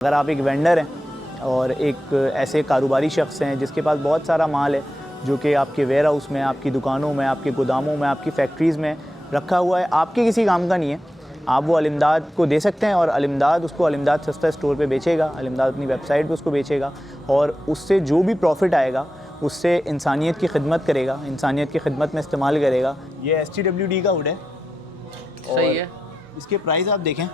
अगर आप एक वेंडर हैं और एक ऐसे कारोबारी शख्स हैं जिसके पास बहुत सारा माल है जो कि आपके वेयर हाउस में, आपकी दुकानों में, आपके गोदामों में, आपकी फैक्ट्रीज़ में रखा हुआ है, आपके किसी काम का नहीं है, आप वो अलिमदाद को दे सकते हैं और अलिमदाद उसको अलिमदाद सस्ता स्टोर पे बेचेगा, अलिमदाद अपनी वेबसाइट पे उसको बेचेगा और उससे जो भी प्रॉफिट आएगा उससे इंसानियत की खिदमत करेगा, इंसानियत की खिदमत में इस्तेमाल करेगा। ये STWD का हुड है। सही है। इसके प्राइस आप देखें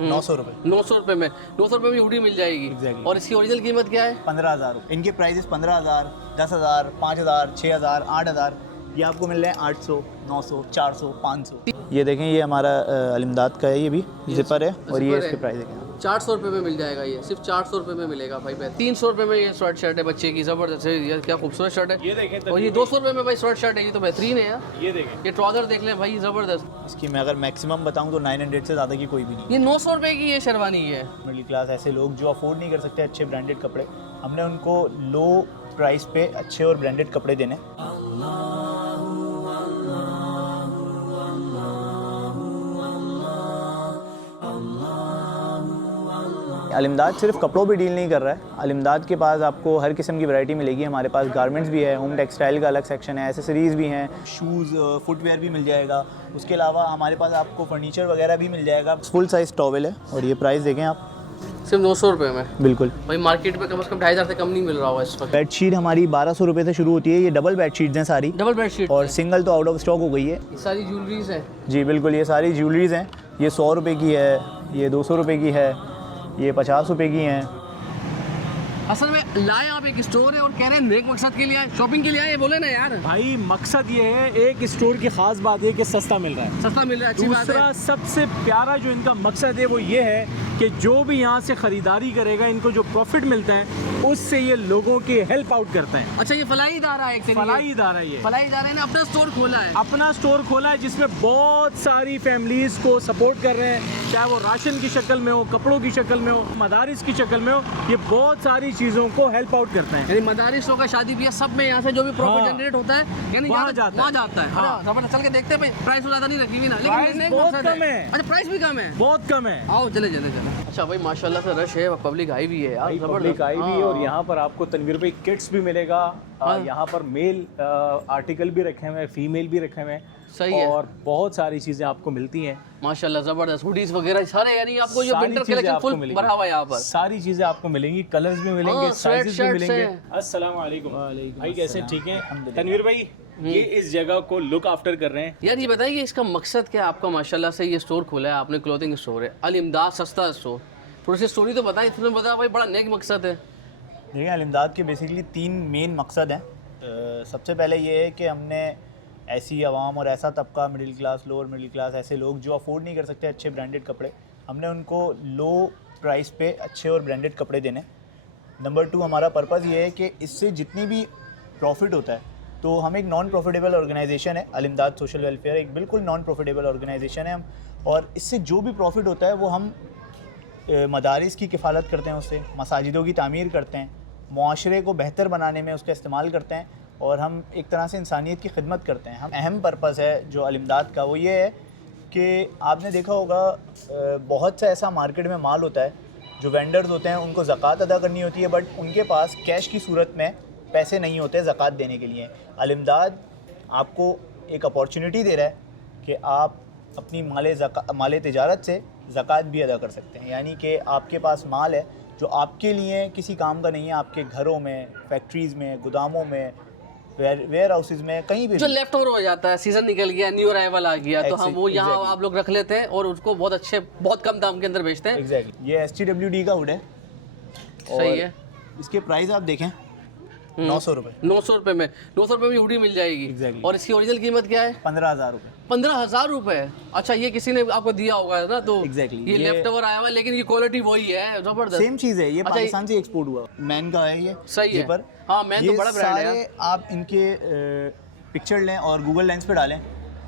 900 रुपये। 900 रुपये में 900 रुपये में हुडी मिल जाएगी। Exactly. और इसकी ओरिजिनल कीमत क्या है? 15,000 रुपये। इनके प्राइसेस 15,000, 10,000, 5,000, 6,000, 8,000, ये आपको मिल रहे हैं 800, 900, 400, 500। ये देखें, ये हमारा अलिमदाद का है, ये भी जिपर है और ये इसके प्राइस देखें 400 रुपये में मिल जाएगा। ये सिर्फ 400 रुपये में मिलेगा भाई। 300 रुपये में ये शर्ट शर्ट है बच्चे की, ज़बरदस्त है, ये क्या खूबसूरत शर्ट है। ये देखें और ये 200 रुपये में भाई शर्ट शर्ट है, ये तो बेहतरीन है यार। ये देखें, ये ट्राउज़र देख लें भाई, ज़बरदस्त। इसकी मैं अगर मैक्सिमम बताऊं तो 900 से ज़्यादा की कोई भी नहीं। ये 900 रुपये की ये शेरवानी है। मिडिल क्लास ऐसे लोग जो अफोर्ड नहीं कर सकते अच्छे ब्रांडेड कपड़े, हमने उनको लो प्राइस पे अच्छे और ब्रांडेड कपड़े देने। अलिमदाद सिर्फ कपड़ों पे डील नहीं कर रहा है, अलिमदाद के पास आपको हर किस्म की वैरायटी मिलेगी। हमारे पास गारमेंट्स भी है, होम टेक्सटाइल का अलग सेक्शन है, एसेसरीज़ भी हैं, शूज़, फुटवेयर भी मिल जाएगा। उसके अलावा हमारे पास आपको फर्नीचर वगैरह भी मिल जाएगा। फुल साइज़ टॉवेल है और ये प्राइस देखें आप, सिर्फ 900 रुपये में। बिल्कुल भाई मार्केट में कम से कम 2,500 से कम नहीं मिल रहा होगा इस वक्त। बेडशीट हमारी 1200 रुपये से शुरू होती है। ये डबल बेडशीट्स हैं सारी, डबल बेडशीट और सिंगल तो आउट ऑफ स्टॉक हो गई है। ये सारी ज्वेलरीज है। जी बिल्कुल, ये सारी ज्वेलरीज़ हैं। ये 100 रुपये की है, ये 200 रुपये की है, ये 50 रुपये की हैं। असल में लाए आप एक स्टोर है और कह रहे हैं नेक मकसद के लिए आए, शॉपिंग के लिए आए, ये बोले ना यार। भाई मकसद ये है, एक स्टोर की खास बात है कि सस्ता मिल रहा है, सस्ता मिल रहा है, अच्छी बात दूसरा है। सबसे प्यारा जो इनका मकसद है वो ये है कि जो भी यहाँ से ख़रीदारी करेगा, इनको जो प्रॉफिट मिलता है उससे ये लोगों की हेल्प आउट करते हैं। अच्छा, ये फलाई इदारा है, एक फलाई इदारा ये फलाई इदारे ने अपना स्टोर खोला है। अपना स्टोर खोला है जिसमें बहुत सारी फैमिलीज़ को सपोर्ट कर रहे हैं, चाहे वो राशन की शक्ल में हो, कपड़ों की शक्ल में हो, मदारिस की शक्ल में हो, ये बहुत सारी चीज़ों को हेल्प आउट करते हैं। यानी मदारिस का शादी ब्याह सब में यहाँ से जो भी प्रॉफिट जनरेट होता है यानी वहाँ वहाँ जाता है। हाँ। जबरदस्त, चल के देखते हैं भाई। प्राइस तो ज़्यादा नहीं रखी हुई ना, प्राइस लेकिन बहुत कम है। अच्छा, प्राइस भी कम है, बहुत कम है। आओ चले चले चले। अच्छा भाई माशाल्लाह से रश है, पब्लिक आई भी है यार, पब्लिक आई भी है और यहाँ पर आपको तनवीर भाई किट्स भी मिलेगा। यहाँ पर मेल आर्टिकल भी रखे हुए हैं, फीमेल भी रखे हुए हैं, सही है। और बहुत सारी चीज़ें आपको मिलती हैं माशाल्लाह, जबरदस्त हुडीज वगैरह सारे, यानी आपको ये सारी विंटर चीज़ें कलेक्शन आपको फुल मिलेंगी। भरा हुआ है यहाँ पर। सारी चीज़ें आपको मिलेंगी, कलर्स भी मिलेंगे, साइजेस भी स्वेट मिलेंगे। शर्ट्स अस्सलाम वालेकुम भाई, कैसे, ठीक हैं? तनवीर भाई ये इस जगह को लुक आफ्टर कर रहे हैं। यार ये बताइए इसका मकसद क्या है आपका? माशाल्लाह से ये स्टोर खोला है आपने, क्लोथिंग स्टोर है, अलिमदाद सस्ता स्टोर। थोड़ी सी स्टोरी तो बताएं, इतने बता भाई, बड़ा नेक मकसद है। देखिए, अलिमदाद के बेसिकली 3 मेन मकसद हैं। सबसे पहले ये है कि हमने ऐसी आवाम और ऐसा तबका, middle class, lower middle class, ऐसे लोग जो अफोर्ड नहीं कर सकते अच्छे ब्रांडेड कपड़े, हमने उनको लो प्राइस पे अच्छे और ब्रांडेड कपड़े देने। नंबर 2 हमारा पर्पज़ ये है कि इससे जितनी भी प्रॉफिट होता है, तो हम एक नॉन प्रॉफिटेबल ऑर्गेनाइजेशन है, अलिमदाद सोशल वेलफेयर एक बिल्कुल नॉन प्रॉफिटेबल ऑर्गेनाइजेशन है हम, और इससे जो भी प्रॉफिट होता है वो हम मदारिस की किफ़ालत करते हैं, उससे मसाजिदों की तामीर करते हैं, मुआशरे को बेहतर बनाने में उसका इस्तेमाल करते हैं, और हम एक तरह से इंसानियत की खिदमत करते हैं। हम अहम पर्पज़ है जो अलिमदाद का वो ये है कि आपने देखा होगा बहुत सा ऐसा मार्केट में माल होता है जो वेंडर्स होते हैं, उनको ज़कात अदा करनी होती है, बट उनके पास कैश की सूरत में पैसे नहीं होते ज़कात देने के लिए। अलिमदाद आपको एक अपॉर्चुनिटी दे रहा है कि आप अपनी माल तिजारत से ज़कात भी अदा कर सकते हैं। यानी कि आपके पास माल है जो आपके लिए किसी काम का नहीं है, आपके घरों में, फैक्ट्रीज़ में, गोदामों में, वेयर हाउसेज में, कहीं भी जो लेफ्ट ओवर हो जाता है, सीजन निकल गया, न्यू अराइवल आ गया, तो हम वो यहाँ exactly. आप लोग रख लेते हैं और उसको बहुत अच्छे, बहुत कम दाम के अंदर बेचते हैं। एग्जैक्टली। ये STWD का हुड है। सही है। इसके प्राइस आप देखें 900 रुपये। 900 रुपये में 900 रुपये में हुडी मिल जाएगी। Exactly. और इसकी ओरिजिनल कीमत क्या है? 15,000 रुपये। 15,000 रुपये। अच्छा, ये किसी ने आपको दिया होगा ना, तो Exactly. ये लेफ्ट ओवर आया हुआ है, लेकिन ये क्वालिटी वही है, जबरदस्त सेम चीज़ है। ये अच्छा, पाकिस्तान से एक्सपोर्ट हुआ, मैन का है ये। सही है। पर हाँ, मैन तो बड़ा ब्रांड है यार। आप इनके पिक्चर लें और गूगल लेंस पे डालें,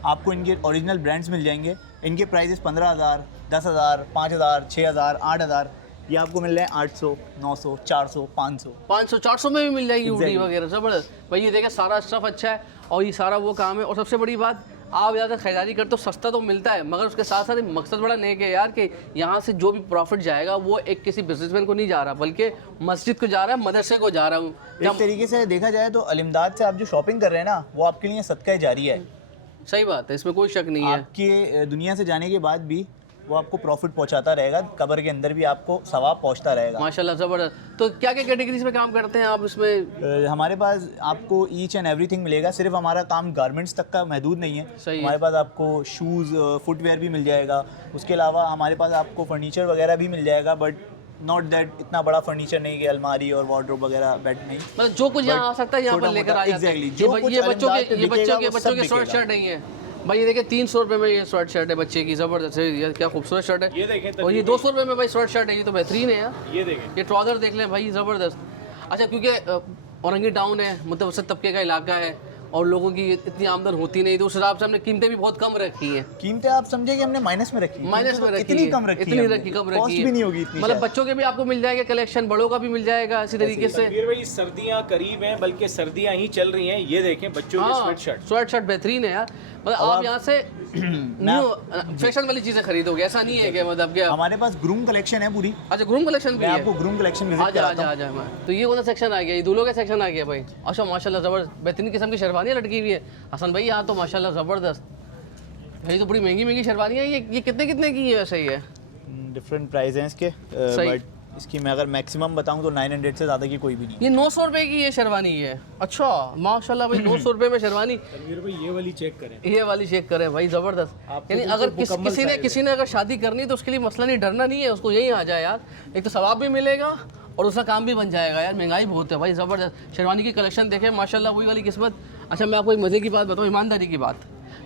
आपको इनके ओरिजिनल ब्रांड्स मिल जाएंगे। इनके प्राइसेस 15,000, 10,000, 5,000, 6,000, 8,000, ये आपको मिल रहे हैं 800, 900, 400, 500, 500, 400 में भी मिल जाएगी हुडी Exactly. वगैरह, जबरदस्त। भाई ये देखें, सारा स्टफ अच्छा है और ये सारा वो काम है। और सबसे बड़ी बात, आप ज़्यादा खरीदारी करते हो सस्ता तो मिलता है, मगर उसके साथ साथ मकसद बड़ा नेक है यार कि यहाँ से जो भी प्रॉफिट जाएगा वो एक किसी बिजनेसमैन को नहीं जा रहा, बल्कि मस्जिद को जा रहा है, मदरसे को जा रहा हूँ। एक तरीके से देखा जाए तो अलिमदाद से आप जो शॉपिंग कर रहे हैं ना, वो आपके लिए सदका जारी है। सही बात है, इसमें कोई शक नहीं है। आपके दुनिया से जाने के बाद भी वो आपको प्रॉफिट पहुंचाता रहेगा, कब्र के अंदर भी आपको सवाब पहुंचता रहेगा। माशाल्लाह ज़बरदस्त। तो क्या क्या कैटेगरीज में काम करते हैं आप इसमें? हमारे पास आपको ईच एंड एवरीथिंग मिलेगा। सिर्फ हमारा काम गारमेंट्स तक का महदूद नहीं है। सही है। हमारे पास आपको शूज़, फुटवेयर भी मिल जाएगा। उसके अलावा हमारे पास आपको फर्नीचर वगैरह भी मिल जाएगा, बट नॉट दैट इतना बड़ा फर्नीचर नहीं कि अलमारी और वार्डरोब वगैरह, बेड नहीं। मतलब जो कुछ यहाँ आ सकता है यहाँ पर लेकर आ जाते हैं। एग्जैक्टली, ये बच्चों के शर्ट शर्ट नहीं है भाई, ये देखिए 300 रुपये में ये शर्ट शर्ट है बच्चे की, ज़बरदस्त है, ये क्या खूबसूरत शर्ट है। ये देखें, और ये 200 रुपये में भाई शर्ट शर्ट है, ये तो बेहतरीन है यार। ये देखें, ये ट्राउज़र देख लें भाई, ज़बरदस्त। अच्छा, क्योंकि औरंगी टाउन है, मुतवसत तबके का इलाका है और लोगों की इतनी आमदन होती नहीं, तो उस हिसाब से हमने कीमतें भी बहुत कम रखी हैं। कीमतें आप समझे कि हमने माइनस में रखी है। माइनस में रखी इतनी है, कम रखी है, इतनी रखी कम रखी कॉस्ट है, भी नहीं होगी इतनी। मतलब बच्चों के भी आपको मिल जाएगा कलेक्शन, बड़ों का भी मिल जाएगा इसी तरीके से। तनवीर भाई सर्दियाँ करीब हैं, बल्कि सर्दियाँ ही चल रही हैं। ये देखें बच्चों की स्वेट शर्ट, स्वेट शर्ट बेहतरीन है यार। मतलब आप यहाँ से न्यू फैशन वाली चीज़ें खरीदोगे, ऐसा नहीं है कि मतलब क्या। हमारे पास ग्रूम कलेक्शन है पूरी। अच्छा, ग्रूम कलेक्शन भी मैं है। आपको ग्रूम कलेक्शन विजिट आजा कराता आजा हूं। आजा। तो ये कौन सा सेक्शन आ गया? ये दूल्हों का सेक्शन आ गया भाई। अच्छा माशाल्लाह ज़बरदस्त, बेहतरीन किस्म की शेरवानियाँ लटकी हुई है हसन भाई यहाँ तो माशाल्लाह ज़बरदस्त। भाई तो बड़ी महंगी महंगी शेरवानियाँ, ये कितने कितने की है वैसे? ये डिफरेंट प्राइस हैं इसके, बट इसकी मैं अगर मैक्सिमम बताऊं तो 900 से ज़्यादा की कोई भी नहीं। ये 900 रुपये की ये शेरवानी है। अच्छा माशाल्लाह भाई 900 रुपये में शेरवानी। तनवीर भाई ये वाली चेक करें, ये वाली चेक करें भाई, ज़बरदस्त। यानी अगर किसी ने अगर शादी करनी है तो उसके लिए मसला नहीं, डरना नहीं है, उसको यही आ जाए यार, एक तो सवाब भी मिलेगा और उसका काम भी बन जाएगा यार। महंगाई बहुत है भाई, ज़बरदस्त। शेरवानी की कलेक्शन देखें माशाल्लाह, वही वाली किस्मत। अच्छा मैं आपको एक मज़े की बात बताऊँ, ईमानदारी की बात,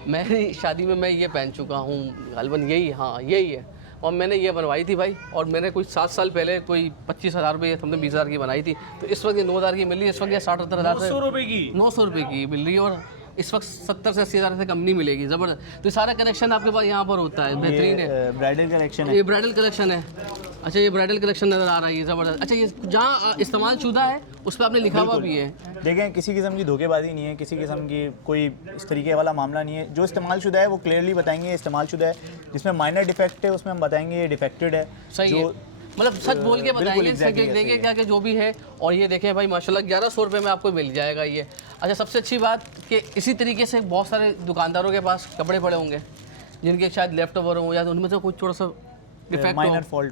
मेरी शादी में मैं ये पहन चुका हूँ गालबन, यही, हाँ यही है। और मैंने ये बनवाई थी भाई, और मैंने कोई 7 साल पहले कोई 25,000 रुपये समथिंग 20,000 की बनाई थी, तो इस वक्त ये 9,000 की मिल रही है। इस वक्त ये 60-70,000 से 900 रुपये की 900 रुपये की मिल रही है, और इस वक्त 70 से 80,000 से कम नहीं मिलेगी। ज़बरदस्त। तो ये सारा कलेक्शन आपके पास यहाँ पर होता है, बेहतरीन है। ब्राइडल कलेक्शन है। ये ब्राइडल कलेक्शन है। अच्छा ये ब्राइडल कलेक्शन नज़र आ रहा है, ये ज़बरदस्त। अच्छा ये जहाँ इस्तेमाल शुदा है उस पर आपने लिखा हुआ भी है। देखें, किसी किस्म की धोखेबाजी नहीं है, किसी किस्म की कोई इस तरीके वाला मामला नहीं है। जो इस्तेमाल शुदा है वो क्लियरली बताएंगे ये इस्तेमाल शुदा है, जिसमें माइनर डिफेक्ट है उसमें हम बताएंगे ये डिफेक्टेड है। सही है, मतलब सच बोल के बताएंगे, सच देंगे क्या कि जो भी है। और ये देखें भाई माशाल्लाह 1100 रुपये में आपको मिल जाएगा ये। अच्छा सबसे अच्छी बात कि इसी तरीके से बहुत सारे दुकानदारों के पास कपड़े पड़े होंगे जिनके शायद लेफ्ट ओवर हो, या उनमें से कोई थोड़ा सा डिफेक्ट हो,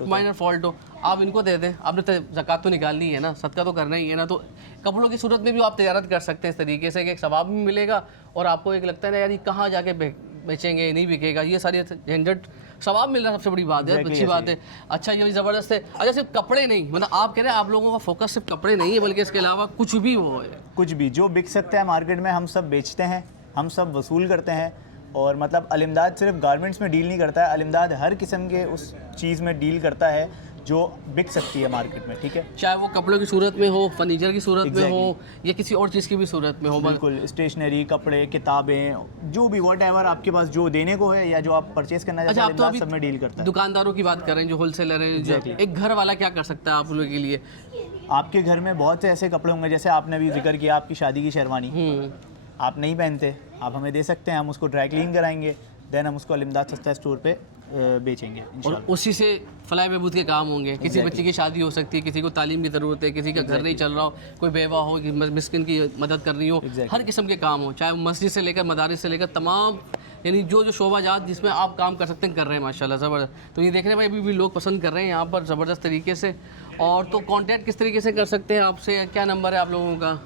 माइनर फॉल्ट हो, आप इनको दे दें। आपने तो ज़कात तो निकालनी है ना, सदका तो करना ही है ना, तो कपड़ों की सूरत में भी आप तजारत कर सकते हैं इस तरीके से कि एक सवाब भी मिलेगा और आपको एक लगता है ना यार ये कहाँ जाके बेचेंगे, नहीं बिकेगा, ये सारी झंझट, सवाब मिल रहा है, सबसे बड़ी बात है, अच्छी बात है। अच्छा ये ज़बरदस्त है। अच्छा सिर्फ कपड़े नहीं, मतलब आप कह रहे हैं आप लोगों का फोकस सिर्फ कपड़े नहीं है, बल्कि इसके अलावा कुछ भी वो है, कुछ भी जो बिक सकता है मार्केट में हम सब बेचते हैं, हम सब वसूल करते हैं। और मतलब अलिमदाद सिर्फ गारमेंट्स में डील नहीं करता है, अलिमदाद हर किस्म के उस चीज़ में डील करता है जो बिक सकती है मार्केट में, ठीक है। चाहे वो कपड़ों की सूरत में हो, फर्नीचर की सूरत में हो, या किसी और चीज़ की भी सूरत में हो। बिल्कुल, स्टेशनरी, कपड़े, किताबें, जो भी वॉट एवर आपके पास जो देने को है या जो आप परचेज करना चाहते हैं, अलिमदाद सब में डील करता है। दुकानदारों की बात करें जो होलसेलर है, एक घर वाला क्या कर सकता है आप लोगों के लिए? आपके घर में बहुत से ऐसे कपड़े होंगे, जैसे आपने अभी जिक्र किया आपकी शादी की शेरवानी, आप नहीं पहनते, आप हमें दे सकते हैं, हम उसको ड्राई क्लीन कराएंगे, देन हम उसको अलिमदाद सस्ता स्टोर पे बेचेंगे और उसी से फलाई बहबूद के काम होंगे। किसी बच्चे की शादी हो सकती है, किसी को तालीम की ज़रूरत है, किसी का घर नहीं चल रहा हो, कोई बेवा हो, मिस्किन की मदद करनी हो, हर किस्म के काम हो, चाहे मस्जिद से लेकर मदारिस से लेकर तमाम, यानी जो जो शोबाजात जिसमें आप काम कर सकते हैं कर रहे हैं माशाल्लाह, ज़बरदस्त। तो ये देख रहे हैं भाई अभी भी लोग पसंद कर रहे हैं यहाँ पर ज़बरदस्त तरीके से। और तो कांटेक्ट किस तरीके से कर सकते हैं आपसे, क्या नंबर है आप लोगों का?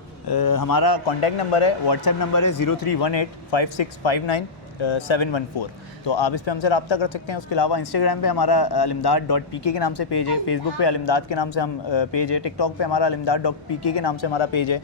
हमारा कॉन्टैक्ट नंबर है, व्हाट्सएप नंबर है 03185659 तो आप इस पर हमसे रब्ता कर सकते हैं। उसके अलावा इंस्टाग्राम पे हमारा alimdad.pk के नाम से पेज है, फेसबुक पे अलिमदाद के नाम से हम पेज है, टिकटॉक पे हमारा alimdad.pk के नाम से हमारा पेज है,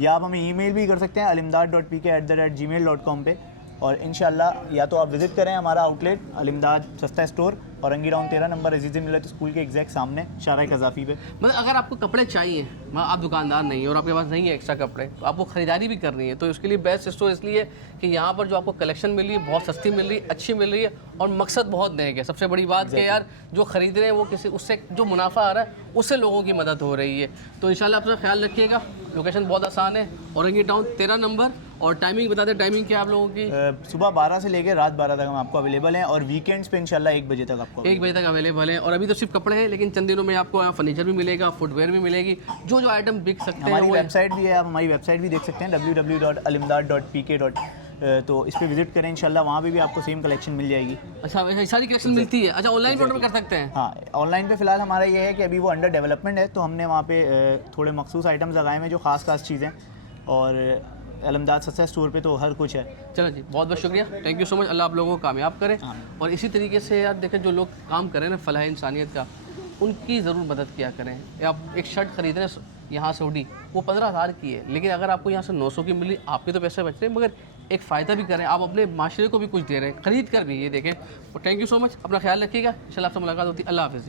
या आप हमें ईमेल भी कर सकते हैं alimdad.pk@gmail.com पे। और इंशाल्लाह या तो आप विज़िट करें हमारा आउटलेट अलिमदाद सस्ता स्टोर, औरंगी टाउन 13 नंबर अजीज़ मिलत स्कूल के एग्जैक्ट सामने शारा कज़ाफ़ी पे। मतलब अगर आपको कपड़े चाहिए, आप दुकानदार नहीं है और आपके पास नहीं है एक्स्ट्रा कपड़े, तो आपको ख़रीदारी भी करनी है, तो उसके लिए बेस्ट स्टोर इसलिए कि यहाँ पर जो आपको कलेक्शन मिल रही है बहुत सस्ती मिल रही है, अच्छी मिल रही है, और मकसद बहुत नेक है। सबसे बड़ी बात कि यार जो ख़रीद रहे हैं वो किसी उससे जो मुनाफा आ रहा है उससे लोगों की मदद हो रही है। तो इंशाल्लाह अपना ख्याल रखिएगा। लोकेशन बहुत आसान है, औरंगी टाउन 13 नंबर और टाइमिंग बता दें, टाइमिंग क्या है आप लोगों की? सुबह 12 से लेकर रात 12 तक हम आपको अवेलेबल हैं और वीकेंड्स पे इंशाल्लाह 1 बजे तक आपको 1 बजे तक अवेलेबल है। और अभी तो सिर्फ कपड़े हैं, लेकिन चंद दिनों में आपको फर्नीचर भी मिलेगा, फुटवेयर भी मिलेगी, जो जो आइटम बिक सकते हैं। हमारी वो वेबसाइट भी है, आप हमारी वेबसाइट भी देख सकते हैं www.alimdad.pk. तो इस पे विजिट करें इंशाल्लाह, वहाँ पे भी आपको सेम कलेक्शन मिल जाएगी। अच्छा, ये सारी कलेक्शन मिलती है। अच्छा, ऑनलाइन ऑर्डर कर सकते हैं? हाँ, ऑनलाइन पे फ़िलहाल हमारा ये है कि अभी वो अंडर डेवलपमेंट है, तो हमने वहाँ पे थोड़े मखसूस आइटम्स लगाए हैं जो ख़ास चीज़ें, और अलमदाद सस्ता स्टोर पे तो हर कुछ है। चलो जी, बहुत बहुत शुक्रिया, थैंक यू सो मच। अल्लाह आप लोगों को कामयाब करे। और इसी तरीके से यार देखें, जो लोग काम कर रहे हैं ना फलाह इंसानियत का, उनकी ज़रूर मदद किया करें। आप एक शर्ट ख़रीद रहे हैं यहाँ से हुडी, वो 15,000 की है, लेकिन अगर आपको यहाँ से 900 की मिली, आपके तो पैसे बच रहे हैं, मगर एक फ़ायदा भी करें, आप अपने माशरे को भी कुछ दे रहे हैं, ख़रीद कर भी। ये देखें। और थैंक यू सो मच, अपना ख्याल रखिएगा, इंशाल्लाह आपसे मुलाकात होती है। अल्लाह हाफ़िज़।